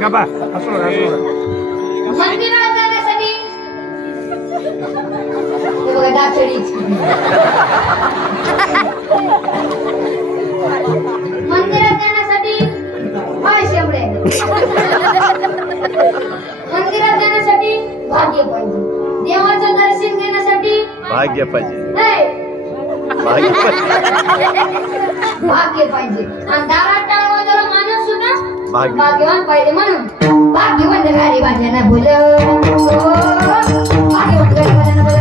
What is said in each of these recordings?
गप्पा असू मंदिरात जाण्यासाठी बघा डाचडीच मंदिरात जाण्यासाठी शेवडे मंदिरात जाण्यासाठी भाग्य पाहिजे देवाचं दर्शन घेण्यासाठी भाग्य पाहिजे भाग्य पाहिजे आणि दारात टाळवाजाला माणूस सुद्धा भाग्यवान पाहिजे म्हणून भाग्यवंत गाडी वाजल्यानं बोल भाग्यवंत गाडी वाजल्यानं बोल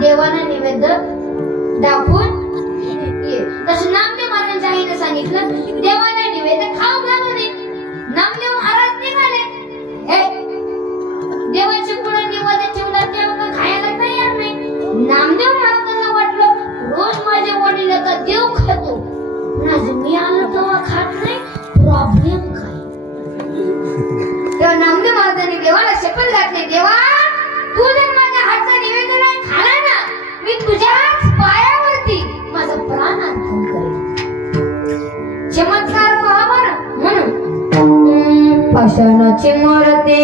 देवाला निवेद दाखवून तसं नामदेव महाराजांच्या आईने सांगितलं देवाला निवेद खाऊ घालू नये. नामदेव महाराज निघाले देवाचे पुढे निवेद ठेवला तेव्हा खायला तयार नाही. नामदेव महाराजांना वाटलं रोज माझे वडील आता देव खातो मी आलो तेव्हा खात नाही प्रॉब्लेम काय. तेव्हा नामदेव महाराजांनी देवाला शपथ घातली देवा तू जर माझ्या हातचा निवेद खाला ना मी तुझ्याच पायावरती माझा प्राण अर्पण करेन. चमत्कार पहा बरं म्हणून पाषाणाची मूर्ती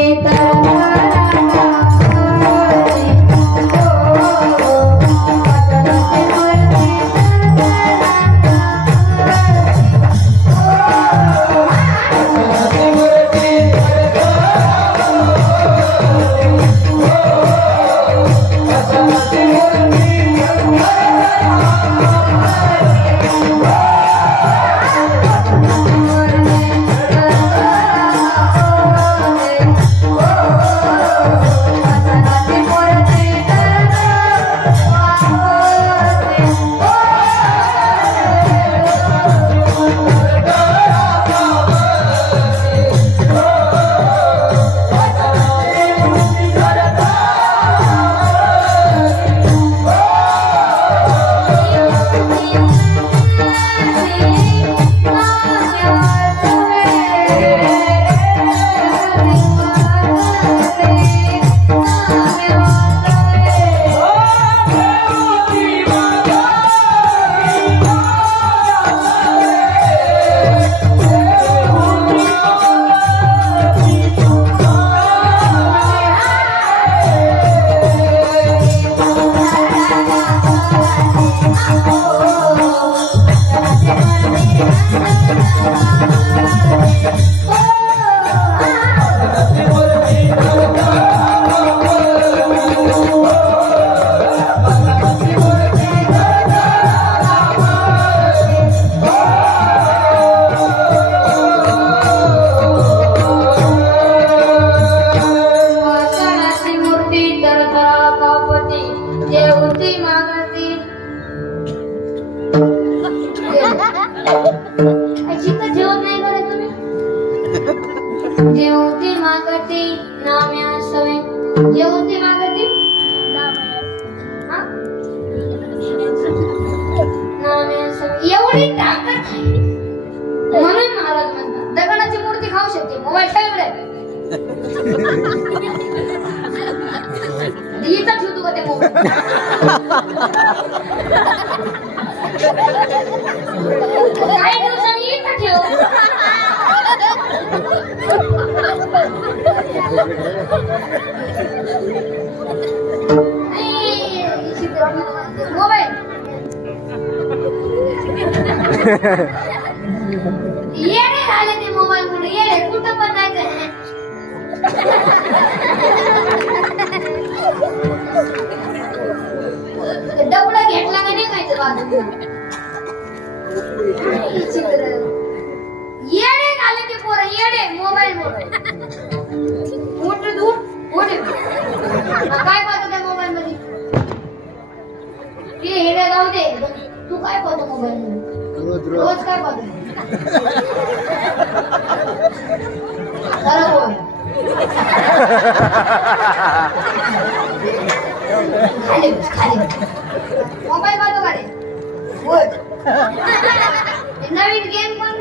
Oh मूर्ती मागती नाम्या सवे जे मूर्ती मागती नाम्या सवे एवढी ताकद आहे म्हणून महाराज म्हणतात दगडाची मूर्ती खाऊ शकते मोबाईल ठेवलाय इथं ठेवतो का ते मोबाईल काही दिवसांनी इथं ठेव मोबाईल येडे झाले ते मोबाईल मुळे येडे कुठं पण नाही डबडा घेतला का नाही कायचं बाजूला येडे झाले ते पोरं येडे मोबाईल मुळे काय पाहतो त्या मोबाईल मध्ये ते हेडे जाऊ दे तू काय पाहतो मोबाईल मध्ये रोज काय पाहतो खरं बोल खाली खाली मोबाईल पाहतो का रे बोल नवीन गेम कोण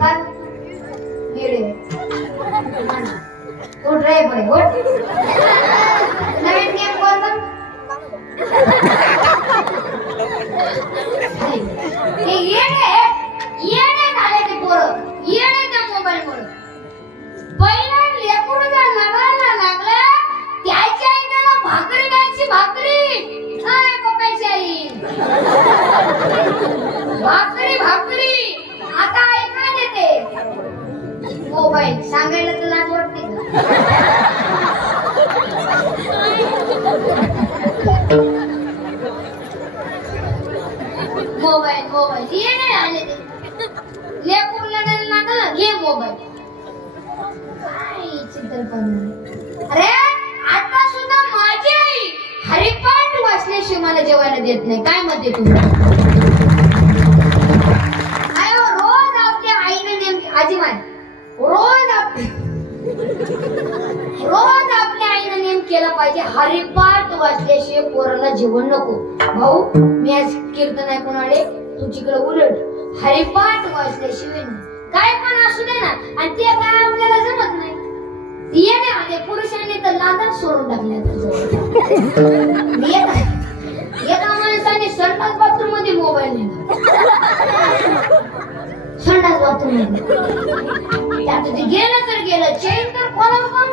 काय येडे उठ रे बरे उठ नवीन गेम कोण येडे झाले ते पोरं येडे त्या मोबाईल मुळे पहिला लेकरू जर लागायला लागला त्याच्या आई त्याला भाकरी द्यायची भाकरी काय पप्पाची आई भाकरी भाकरी आता आई काय देते मोबाईल सांगायला तर लाज वाटते मोबाईल मोबाईल येणे आले ते लेकरू लढायला लागला घे मोबाईल काय चित्रपट अरे आता सुद्धा माझी आई हरिपाठ वाचल्याशिवाय मला जेवायला देत नाही काय म्हणते तुम्ही अयो रोज आपल्या आईने नेमकी आजी माझी रोज आपल्या आईने नेम केला पाहिजे हरिपाठ वाचल्याशिवाय पोराला जेवण नको भाऊ मी आज कीर्तन ऐकून आले तुझीकडे उलट हरिपाठ वाचल्याशिवाय काय पण असू दे ना आणि ते काय आपल्याला जमत नाही येणे आले पुरुषांनी तर लादाच सोडून टाकल्या एका माणसाने संडास बाथरूम मध्ये मोबाईल नेला संडास बाथरूम मध्ये त्यात ते गेलं तर गेलं चेन तर कोणाला पण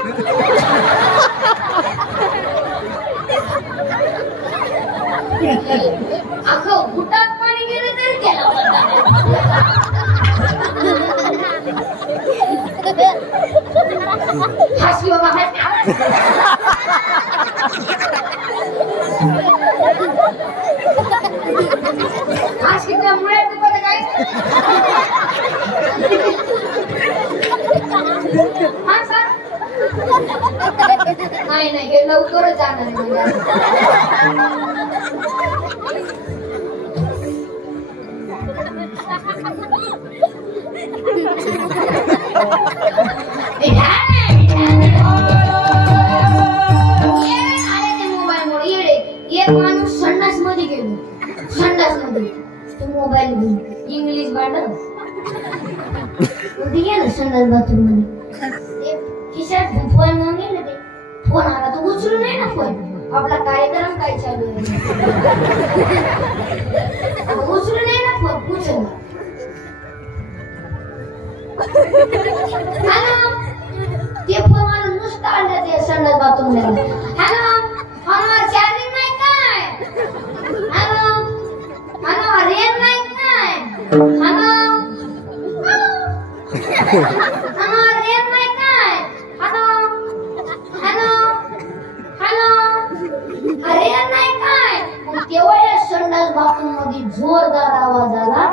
अगं गुटात पाणी गेलं तर गेलं हासी बाबा हासी त्यामुळे तुम्हाला काय हा सर नाही नाही हे लवकरच जाणार एक माणूस संडास मध्ये गेलो संडास मध्ये मोबाईल घेऊन इंग्लिश भांडण गेलं संडास बाथरूम मध्ये खिशात फोन घेऊन गेले ते फोन आला तर उचलू नाही ना फोन आपला कार्यक्रम काय चालू आहे उचलू नाही ना फोन उचल हॅलो ते फोन मला नुसतं आणलं ते संडास बाथरूम मध्ये हॅलो फोनवर चार्जिंग नाही काय हॅलो हॅलो रेंज नाही काय हॅलो हॅलो रेंज नाही काय हॅलो हॅलो हॅलो रेंज नाही काय तेवढ्या संडास बाथरूम मध्ये जोरदार आवाज आला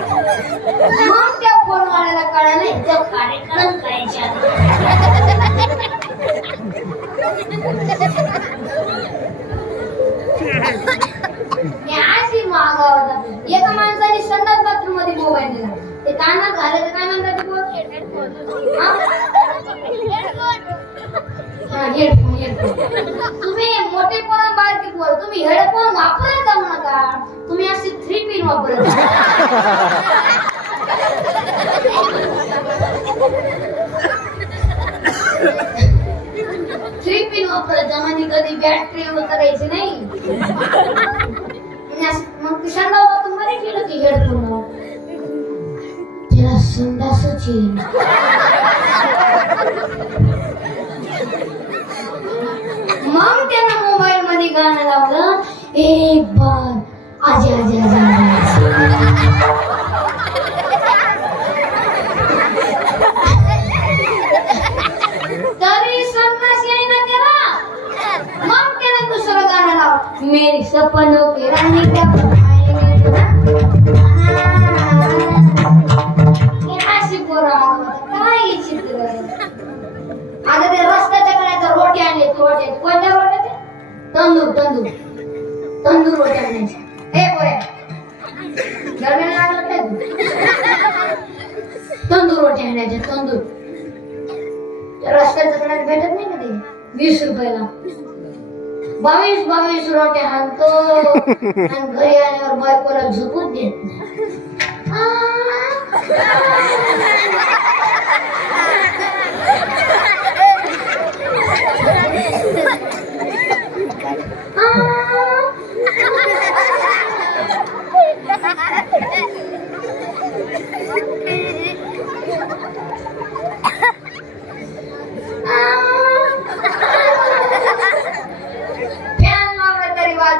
मग त्या फोनवाल्याला कळलं नाही तो कार्यक्रम करायचा मी अशी मागावं कानात घालायचं काय म्हणतात ते बोल? हेडफोन. तुम्ही मोठे पोरं बारके पोरं तुम्ही हेडफोन वापरत जाऊ नका. तुम्ही अशी 3 पिन वापरत जा. 3 पिन वापरत जा म्हणजे कधी बॅटरी करायची नाही. मग किशाला वापरून बरे केलं की हेडफोन त्याला संडासच येईल. मग त्यानं मोबाईल मध्ये गाणं लावलं एक बार आजा आजा तरी संडास येईना त्याला. मग त्यानं दुसरं गाणं लाव मेरी सपनों की रानी क्या काय चित्र. आता ते रस्त्याच्या कडे रोटी आणले रोट्या कोणत्या रोट्या ते तंदूर तंदूर तंदूर रोट्या आणायच्या. हे पोऱ्या दरम्यान लागत नाही तंदूर रोट्या आणायच्या तंदूर. रस्त्याच्या कडे भेटत नाही का ते 20 रुपयाला 22 रोट्या आणतो आणि घरी आल्यावर बायकोला झोपूच देत नाही.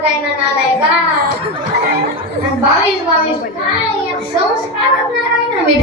जायना नालाय का 22 काय संस्कारच नाही राहिला. मी